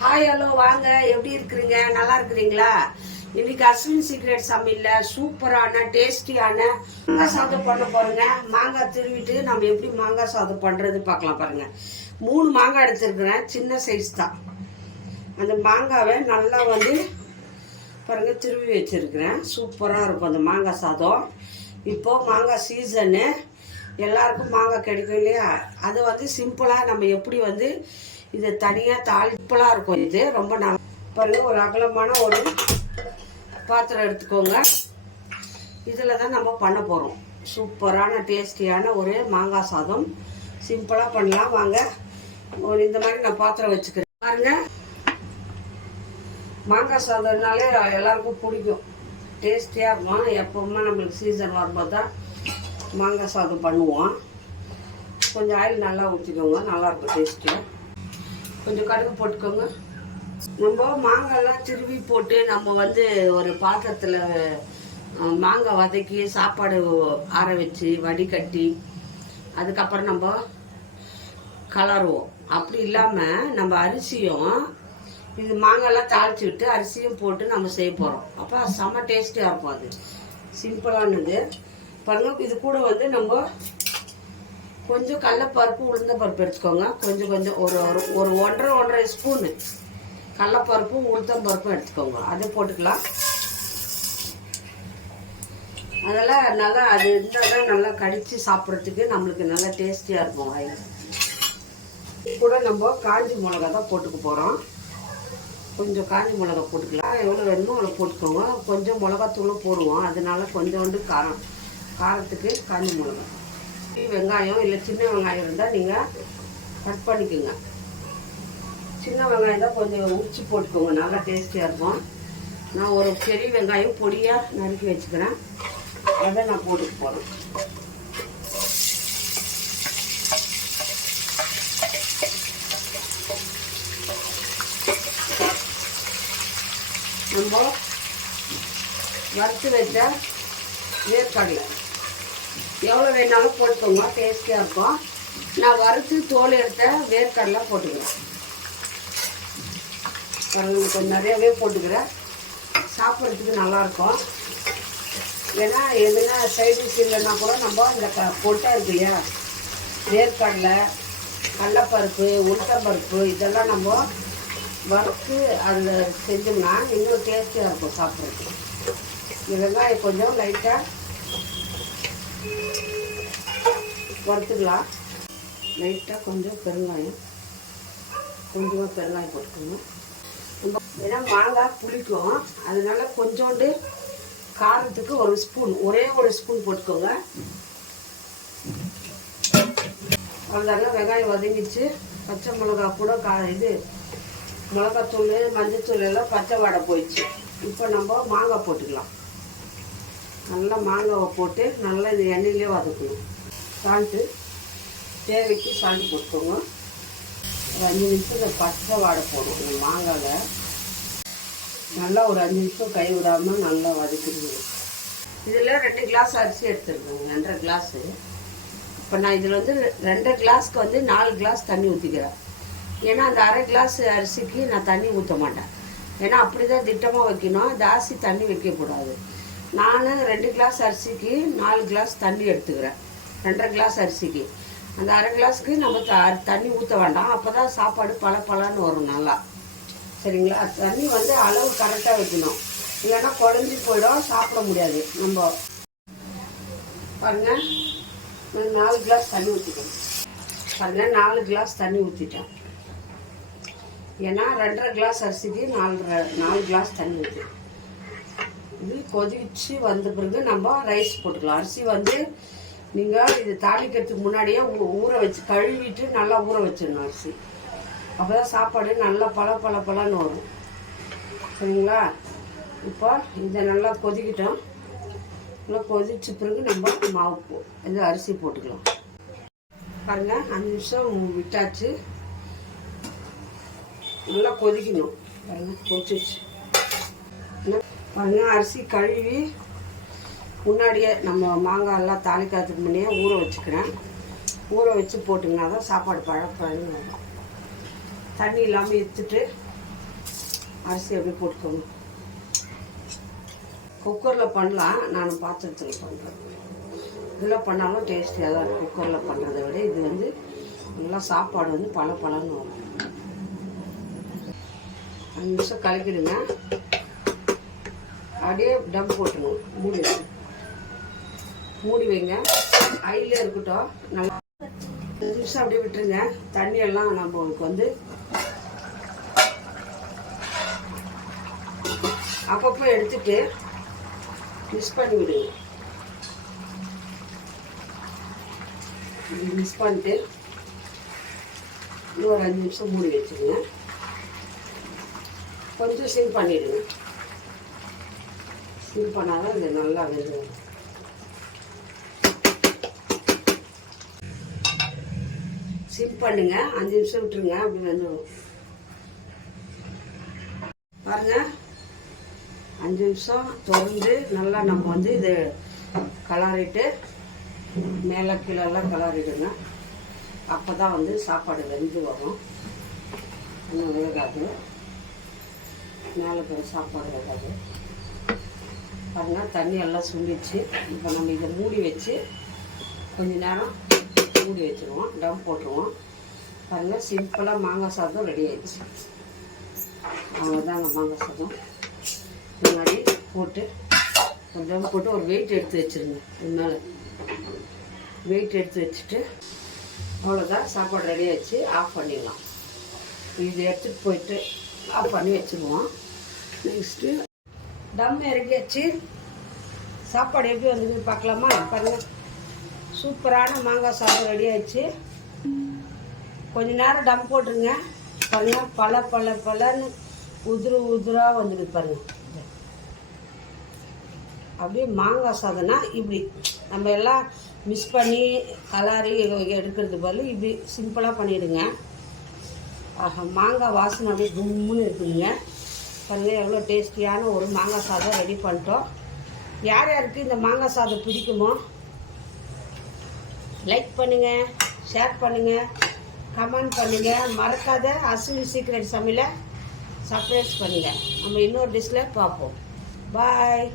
Hi hello வாங்க, எப்படி இருக்கிறீங்க? நல்லா இருக்கிறீங்களா? இன்னைக்கு அஸ்வின் சீக்ரெட் சமையல்ல சூப்பரான டேஸ்டியான மாங்காய் சாதம் பண்ண போறேங்க. மாங்காய் திருவிட்டு நம்ம எப்படி மாங்காய் சாதம் பண்றது பார்க்கலாம். பாருங்க, 3 மாங்காய் எடுத்துருக்கிறேன், சின்ன சைஸ் தான். அந்த மாங்காவை நல்லா பாருங்க திருவி வச்சிருக்கிறேன். சூப்பராக இருக்கும் அந்த மாங்காய் சாதம். இப்போ மாங்காய் சீசனு, எல்லாருக்கும் மாங்காய் கிடைக்கும் இல்லையா? அது சிம்பிளாக நம்ம எப்படி இது தனியாக தாளிப்பலாக இருக்கும். இது ரொம்ப நல்லா பாருங்க. ஒரு அகலமான ஒரு பாத்திரம் எடுத்துக்கோங்க. இதில் தான் நம்ம பண்ண போகிறோம் சூப்பரான டேஸ்டியான ஒரு மாங்காய் சாதம். சிம்பிளாக பண்ணலாம் வாங்க. இந்த மாதிரி நான் பாத்திரம் வச்சுக்கிறேன். பாருங்க, மாங்காய் சாதம்னாலே எல்லாருக்கும் பிடிக்கும், டேஸ்டியாக இருக்கும். எப்பவுமே நம்மளுக்கு சீசன் வரும்போது தான் மாங்காய் சாதம் பண்ணுவோம். கொஞ்சம் ஆயில் நல்லா ஊற்றிக்கோங்க, நல்லாயிருக்கும் டேஸ்டியாக. கொஞ்சம் கடுகு போட்டுக்கோங்க. நம்ம மாங்காய்லாம் திருவி போட்டு நம்ம ஒரு பாத்திரத்தில் மாங்காய் வதக்கி சாப்பாடு ஆற வச்சு வடிகட்டி அதுக்கப்புறம் நம்ம கலருவோம். அப்படி இல்லாமல் நம்ம அரிசியும் இது மாங்காய்லாம் தாளிச்சு விட்டு அரிசியும் போட்டு நம்ம செய்ய போகிறோம். அப்போ செம்ம டேஸ்டியாக இருக்கும். அது சிம்பிளானது பாருங்க. இது கூட நம்ம கொஞ்சம் கடலப்பருப்பு உளுந்த பருப்பு எடுத்துக்கோங்க. கொஞ்சம் ஒரு 1.5 ஸ்பூனு கடலப்பருப்பும் உளுத்தம் பருப்பும் எடுத்துக்கோங்க. அதை போட்டுக்கலாம். அதெல்லாம் நல்லா அது இருந்தால் தான் நல்லா கடிச்சு சாப்பிட்றதுக்கு நம்மளுக்கு நல்லா டேஸ்டியாக இருக்கும். கூட நம்ம காஞ்சி மிளகா தான் போட்டுக்க போகிறோம். கொஞ்சம் காஞ்சி மிளகா போட்டுக்கலாம். எவ்வளோ வேணுமோ அவ்வளோ போட்டுக்கோங்க. கொஞ்சம் மிளகாத்தூளும் போடுவோம், அதனால கொஞ்சோண்டு காரத்துக்கு காஞ்சி மிளகா. வெங்காயம் இல்லை சின்ன வெங்காயம் இருந்தால் நீங்கள் கட் பண்ணிக்கோங்க. சின்ன வெங்காயம் தான் கொஞ்சம் உரிச்சு போட்டுக்கோங்க, நல்லா டேஸ்டியாக இருக்கும். நான் ஒரு பெரிய வெங்காயம் பொடியாக நறுக்கி வச்சுக்கிறேன், அதை நான் போட்டுக்க போகிறேன். நம்ம வறுத்து வச்ச வேர்க்கடலை எவ்வளோ வேணாலும் போட்டுக்கோங்க, டேஸ்டியாக இருக்கும். நான் வறுத்து தோல் எடுத்த வேர்க்கடலை போட்டுக்கிறேன். கொஞ்சம் நிறையாவே போட்டுக்கிறேன், சாப்பிட்றதுக்கு நல்லாயிருக்கும். ஏன்னா எதுனா சைடிஷ் இல்லைன்னா கூட நம்ம இந்த பொட்டை இருக்கு இல்லையா, வேர்க்கடலை கடலப்பருப்பு உளுத்தம்பருப்பு இதெல்லாம் நம்ம வறுத்து அதில் செஞ்சோம்னா இன்னும் டேஸ்டியாக இருக்கும் சாப்பிட்றதுக்கு. இந்த வெங்காயம் கொஞ்சம் லைட்டாக வறுத்துக்கலாம். லைட்டாக கொஞ்சம் பெருங்காயம், கொஞ்சமாக பெருங்காயம் போட்டுக்கோங்க. ஏன்னா மாங்காய் புளிக்கும், அதனால கொஞ்சோண்டு காரத்துக்கு ஒரே ஒரு ஸ்பூன் போட்டுக்கோங்க. அவ்வளோதாங்க. வெங்காயம் வதங்கிச்சு. பச்சை மிளகா கூட மிளகாத்தூள் மஞ்சத்தூள் எல்லாம் பச்சை வாடை போயிடுச்சு. இப்போ நம்ம மாங்காய் போட்டுக்கலாம். நல்லா மாங்காவை போட்டு நல்லா இது எண்ணெயிலே வதக்கணும். சால்ட்டு தேவைக்கு சால்ட்டு போட்டுக்கோங்க. ஒரு 5 நிமிஷம் இந்த பச்சை வாடை போடும் இந்த மாங்காயில். நல்லா ஒரு 5 நிமிஷம் கை விடாமல் நல்லா வதக்கிடுங்க. இதில் 2 கிளாஸ் அரிசி எடுத்துருக்கோங்க, 2.5 கிளாஸு. இப்போ நான் இதில் 2 கிளாஸ்க்கு 4 கிளாஸ் தண்ணி ஊற்றிக்கிறேன். ஏன்னா அந்த 1/2 கிளாஸ் அரிசிக்கு நான் தண்ணி ஊற்ற மாட்டேன். ஏன்னா அப்படி தான் திட்டமாக வைக்கணும், ஜாஸ்தி தண்ணி வைக்கக்கூடாது. நான் 2 கிளாஸ் அரிசிக்கு 4 கிளாஸ் தண்ணி எடுத்துக்கிறேன். 2.5 கிளாஸ் அரிசிக்கு அந்த 1/2 கிளாஸுக்கு நம்ம தண்ணி ஊற்ற வேண்டாம். அப்போ தான் சாப்பாடு பலன்னு வரும் நல்லா. சரிங்களா? தண்ணி அளவு கரெக்டாக வைக்கணும், இல்லைன்னா குழஞ்சி போயிடும், சாப்பிட முடியாது. நம்ம பாருங்கள் 4 கிளாஸ் தண்ணி ஊற்றிக்கணும். பாருங்கள் 4 கிளாஸ் தண்ணி ஊற்றிட்டேன். ஏன்னா 2.5 கிளாஸ் அரிசிக்கு 4 கிளாஸ் தண்ணி ஊற்றி இது கொதிச்சு வந்த பிறகு நம்ம ரைஸ் போட்டுக்கலாம். அரிசி நீங்கள் இது தாளிக்கிறதுக்கு முன்னாடியே ஊற வச்சு கழுவிட்டு நல்லா ஊற வச்சிடணும் அரிசி. அப்போ தான் சாப்பாடு நல்லா பலன்னு வரும். சரிங்களா? இப்போ இதை நல்லா கொதிக்கிட்டோம். நல்லா கொதிச்ச பிறகு நம்ம மாவு இந்த அரிசி போட்டுக்கலாம். பாருங்கள் 5 நிமிஷம் விட்டாச்சு. நல்லா கொதிக்கணும். பாருங்கள் கொதிச்சு பாருங்கள். அரிசி கழுவி முன்னாடியே நம்ம மாங்காயெல்லாம் தாளிக்கிறதுக்கு முன்னே ஊற வச்சுக்கிறேன். ஊற வச்சு போட்டிங்கன்னா தான் சாப்பாடு பழப்பழன்னு வரும். தண்ணி இல்லாமல் எடுத்துட்டு அரிசி அப்படியே போட்டுக்கோங்க. குக்கரில் பண்ணலாம், நான் பாத்திரத்தில் பண்ணுறேன். இதில் பண்ணாலும் டேஸ்டியாக தான் இருக்கும். குக்கரில் பண்ணுறதை விட இது வந்து நல்லா சாப்பாடு வந்து பலன்னு வரும். 5 நிமிஷம் கலக்கிடுங்க. அப்படியே டம் போட்டுணும். மூடி வைங்க. ஹையில் இருக்கட்டும். நல்லா 5 நிமிஷம் அப்படியே விட்டுருங்க. தண்ணியெல்லாம் நம்மளுக்கு வந்து அப்பப்போ எடுத்துட்டு மிக்ஸ் பண்ணி விடுங்க. மிக்ஸ் பண்ணிட்டு இன்னும் ஒரு 5 நிமிஷம் மூடி வச்சுருங்க. கொஞ்சம் சிம் பண்ணிவிடுங்க. சிம் பண்ணாதான் இது நல்லா வெந்துடும். சிம் பண்ணுங்க. 5 நிமிஷம் விட்டுருங்க. அப்படி வெந்துடும் பாருங்க. 5 நிமிஷம் தொடர்ந்து நல்லா நம்ம வந்து இது கலரிட்டு மேலே கீழெல்லாம் கலரிடுங்க. அப்போ தான் வந்து சாப்பாடு வெந்து வரும். இன்னும் வேகாது. மேலே போய் சாப்பாடு வேகாது. பாருங்கள், தண்ணி எல்லாம் சுண்டிச்சு. இப்போ நம்ம இதை மூடி வச்சு கொஞ்ச நேரம் மூடி வச்சுருவோம். டம் போட்டுருவோம். பாருங்கள், சிம்பிளாக மாங்காய் சாதம் ரெடி ஆயிடுச்சு. அவ்வளோதாங்க மாங்காய் சாதம். முன்னாடி போட்டு கொஞ்சம் போட்டு ஒரு வெயிட் எடுத்து வச்சுருங்க. இது மேலே வெயிட் எடுத்து வச்சுட்டு அவ்வளோதான், சாப்பாடு ரெடி ஆகிடுச்சு. ஆஃப் பண்ணிடலாம். இது எடுத்துகிட்டு போயிட்டு ஆஃப் பண்ணி வச்சுருவோம். நெக்ஸ்ட்டு டம் இறக்கியாச்சு. சாப்பாடு எப்படி வந்தது பார்க்கலாமா? பாருங்கள், சூப்பரான மாங்காய் சாதம் ரெடி ஆயிடுச்சு. கொஞ்ச நேரம் டம் போட்டுருங்க. பாருங்கள், பலன்னு உதிராக வந்துடுது பாருங்கள். அப்படியே மாங்காய் சாதம்னா இப்படி நம்ம எல்லாம் மிக்ஸ் பண்ணி கலாரி எடுக்கிறது பதில் இப்படி சிம்பிளாக பண்ணிவிடுங்க. மாங்காய் வாசனை அப்படியே கும்முன்னு இருக்குதுங்க. பாருங்கள், எவ்வளோ டேஸ்டியான ஒரு மாங்காய் சாதம் ரெடி பண்ணிட்டோம். யார் யாருக்கு இந்த மாங்காய் சாதம் பிடிக்குமோ லைக் பண்ணுங்கள், ஷேர் பண்ணுங்கள், கமெண்ட் பண்ணுங்கள். மறக்காத அஸ்வினி சீக்ரெட் சமையலை சப்ஸ்கிரைப் பண்ணுங்கள். நம்ம இன்னொரு டிஷ்ஷில் பார்ப்போம். பாய்.